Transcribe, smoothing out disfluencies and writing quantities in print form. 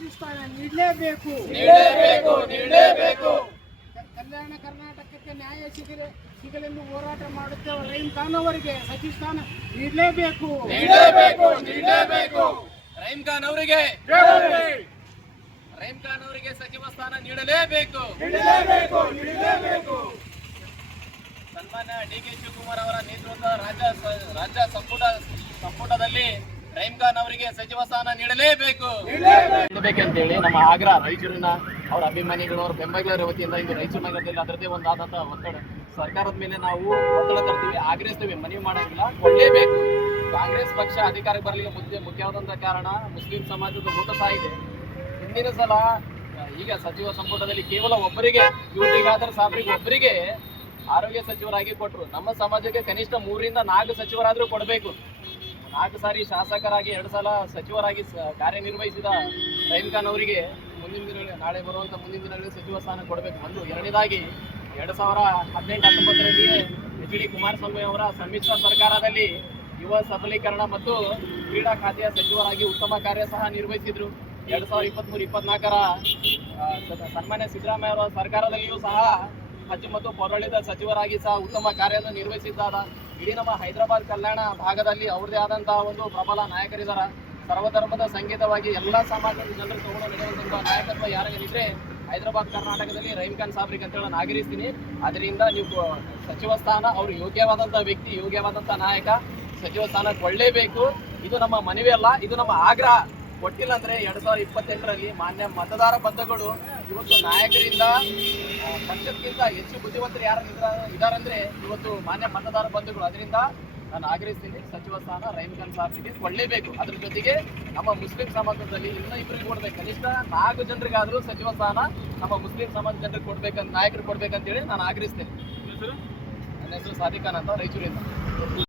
ಸಚಿವ ಸ್ಥಾನ ನೀಡಲೇಬೇಕು. ಕಲ್ಯಾಣ ಕರ್ನಾಟಕಕ್ಕೆ ನ್ಯಾಯ ಸಿಗಲೆಂದು ಹೋರಾಟ ಮಾಡುತ್ತೇವೆ. ರಹೀಂ ಖಾನ್ ಅವರಿಗೆ ಸಚಿವ ಸ್ಥಾನ ನೀಡಲೇಬೇಕು. ರಹೀಂ ಖಾನ್ ಅವರಿಗೆ ಸಚಿವ ಸ್ಥಾನ ನೀಡಲೇಬೇಕು. ಸನ್ಮಾನ್ಯ ಡಿ.ಕೆ. ಶಿವಕುಮಾರ್ ಅವರ ನೇತೃತ್ವದ ರಾಜ್ಯ ಸಂಪುಟದಲ್ಲಿ ರಹೀಂ ಖಾನ್ ಅವರಿಗೆ ಸಚಿವ ಸ್ಥಾನ ನೀಡಲೇಬೇಕು ಬೇಕಂತೇಳಿ ನಮ್ಮ ಆಗ್ರಹ ರಾಯಚೂರಿನ ಅವರ ಅಭಿಮಾನಿಗಳು ಅವರ ಬೆಂಬಲಿಗರ ವತಿಯಿಂದ ಇಂದು ರಾಯಚೂರು ನಗರದಲ್ಲಿ ಅದರದೇ ಒಂದಾದಂತಹ ಒತ್ತಡ ಸರ್ಕಾರದ ಮೇಲೆ ನಾವು ಒತ್ತಡ ತರ್ತೀವಿ, ಆಗ್ರಹಿಸ್ತೀವಿ, ಮನವಿ ಮಾಡೋದಿಲ್ಲ, ಕೊಡಲೇಬೇಕು. ಕಾಂಗ್ರೆಸ್ ಪಕ್ಷ ಅಧಿಕಾರಕ್ಕೆ ಬರಲಿಕ್ಕೆ ಮುಖ್ಯವಾದಂತಹ ಕಾರಣ ಮುಸ್ಲಿಂ ಸಮಾಜದ ಓಟ ಸಹ ಇದೆ. ಹಿಂದಿನ ಸಲ ಈಗ ಸಚಿವ ಸಂಪುಟದಲ್ಲಿ ಕೇವಲ ಒಬ್ಬರಿಗೆ, ಯುಟಿಗಾದರ್ ಸಾಬ್ರಿಗೆ ಒಬ್ಬರಿಗೆ ಆರೋಗ್ಯ ಸಚಿವರಾಗಿ ಕೊಟ್ಟರು. ನಮ್ಮ ಸಮಾಜಕ್ಕೆ ಕನಿಷ್ಠ 3 ರಿಂದ 4 ಸಚಿವರಾದ್ರೂ ಕೊಡಬೇಕು. 4 ಸಾರಿ ಶಾಸಕರಾಗಿ 2 ಸಲ ಸಚಿವರಾಗಿ ಕಾರ್ಯನಿರ್ವಹಿಸಿದ ರಹೀಂ ಖಾನ್ ಅವರಿಗೆ ಮುಂದಿನ ದಿನಗಳಲ್ಲಿ, ನಾಳೆ ಬರುವಂತ ಮುಂದಿನ ದಿನಗಳಲ್ಲಿ ಸಚಿವ ಸ್ಥಾನ ಕೊಡಬೇಕು. ಒಂದು. ಎರಡನೇದಾಗಿ 2018-19ರಲ್ಲಿ ಎಚ್.ಡಿ. ಕುಮಾರಸ್ವಾಮಿ ಅವರ ಸಮ್ಮಿಶ್ರ ಸರ್ಕಾರದಲ್ಲಿ ಯುವ ಸಬಲೀಕರಣ ಮತ್ತು ಕ್ರೀಡಾ ಖಾತೆಯ ಸಚಿವರಾಗಿ ಉತ್ತಮ ಕಾರ್ಯ ಸಹ ನಿರ್ವಹಿಸಿದ್ರು. 2023-24ರ ಸನ್ಮಾನ್ಯ ಸಿದ್ದರಾಮಯ್ಯ ಅವರ ಸರ್ಕಾರದಲ್ಲಿಯೂ ಸಹ ಹಜ್ ಮತ್ತು ಪೌರಾಡಳಿತ ಸಚಿವರಾಗಿ ಸಹ ಉತ್ತಮ ಕಾರ್ಯವನ್ನು ನಿರ್ವಹಿಸಿದ್ದಾರ. ಇಡೀ ನಮ್ಮ ಹೈದರಾಬಾದ್ ಕಲ್ಯಾಣ ಭಾಗದಲ್ಲಿ ಅವ್ರದೇ ಆದಂತಹ ಒಂದು ಪ್ರಬಲ ನಾಯಕರಿದ್ದಾರೆ. ಸರ್ವಧರ್ಮದ ಸಂಗೀತವಾಗಿ ಎಲ್ಲ ಸಮಾಜದ ಜನರು ತಗೊಂಡು ನಡೆಯುವಂತಹ ನಾಯಕತ್ವ ಯಾರಿಗಿದ್ರೆ ಹೈದರಾಬಾದ್ ಕರ್ನಾಟಕದಲ್ಲಿ ರಹೀಂ ಖಾನ್ ಸಾಬ್ರಿಗೆ ಅಂತ ಹೇಳಿ ನಾನು ಆಗ್ರಹಿಸ್ತೀನಿ. ಅದರಿಂದ ನೀವು ಸಚಿವ ಸ್ಥಾನ, ಅವರು ಯೋಗ್ಯವಾದಂತಹ ವ್ಯಕ್ತಿ, ಯೋಗ್ಯವಾದಂತಹ ನಾಯಕ, ಸಚಿವ ಸ್ಥಾನ ಕೊಡಲೇಬೇಕು. ಇದು ನಮ್ಮ ಮನವಿ ಅಲ್ಲ, ಇದು ನಮ್ಮ ಆಗ್ರಹ. ಕೊಟ್ಟಿಲ್ಲ ಅಂದ್ರೆ 2028ರಲ್ಲಿ ಮಾನ್ಯ ಮತದಾರ ಬಂಧುಗಳು ಇವತ್ತು ನಾಯಕರಿಂದ ಪಕ್ಷಕ್ಕಿಂತ ಹೆಚ್ಚು ಬುದ್ಧಿವಂತರು ಯಾರು ಇದಾರಂದ್ರೆ ಇವತ್ತು ಮಾನ್ಯ ಮತದಾರ ಬಂಧುಗಳು. ಅದರಿಂದ ನಾನು ಆಗ್ರಹಿಸ್ತೀನಿ, ಸಚಿವ ಸ್ಥಾನ ರಹೀಂ ಖಾನ್ ಸಾಬ್ರಿಗೆ ಕೊಡಲೇಬೇಕು. ಅದ್ರ ಜೊತೆಗೆ ನಮ್ಮ ಮುಸ್ಲಿಂ ಸಮಾಜದಲ್ಲಿ ಇನ್ನೂ ಇಬ್ಬರಿಗೆ ಕೊಡ್ಬೇಕು, ಕನಿಷ್ಠ 4 ಜನರಿಗಾದ್ರೂ ಸಚಿವ ಸ್ಥಾನ ನಮ್ಮ ಮುಸ್ಲಿಂ ಸಮಾಜ ಜನರಿಗೆ ಕೊಡ್ಬೇಕಂತ, ನಾಯಕರು ಕೊಡ್ಬೇಕಂತೇಳಿ ನಾನು ಆಗ್ರಹಿಸ್ತೇನೆ. ನನ್ನ ಹೆಸರು ಸಾದಿಕ್ ಖಾನ್ ಅಂತ, ರಾಯಚೂರಿಂದ.